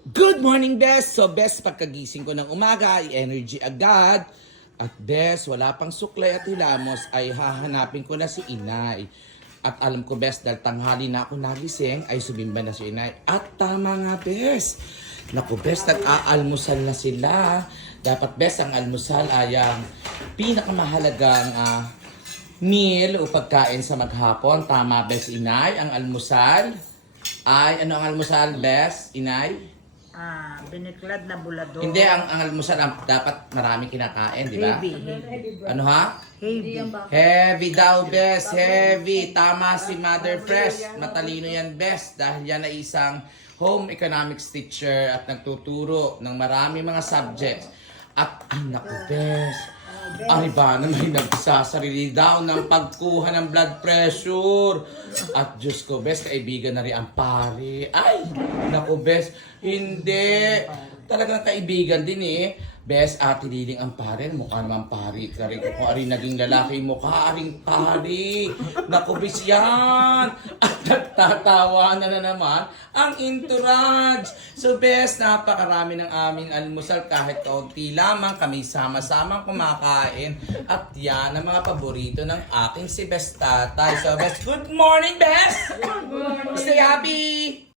Good morning, Bes! So, Bes, pagkagising ko ng umaga, ay energy agad. At Bes, wala pang suklay at hilamos, ay hahanapin ko na si Inay. At alam ko, Bes, dahil tanghali na ako nagising, ay sumimba na si Inay. At tama nga, Bes. Naku, Bes, nag-aalmusal na sila. Dapat, Bes, ang almusal ay ang pinakamahalagang meal o pagkain sa maghapon. Tama, Bes, Inay? Ang almusal ay, ano ang almusal, Bes, Inay? Biniklad na bulador. Hindi, ang almusal dapat maraming kinakain, di ba? Heavy. Ano ha? Heavy. Heavy daw, Bes. Heavy. Tama si Mother Fresh. Matalino yan, Bes. Dahil yan ay isang home economics teacher at nagtuturo ng maraming mga subjects. At, ay naku, Bes. Ay ba na may nagsasarili daw ng pagkuha ng blood pressure. At Diyos ko, Bes, kaibigan na rin ang pari. Ay, naku, Bes, hindi. Talagang kaibigan din eh. Bes, Ate Liling ang pare. Mukha naman pari. Kung ari naging lalaki, mukha aring pari. Naku, Bes, yan. At nagtatawa na naman ang entourage. So, Bes, napakarami ng aming almusal. Kahit kaunti lamang kami sama-samang kumakain. At yan ang mga paborito ng aking si Bes Tatay. So, Bes, good morning, Bes! Good morning! Stay happy!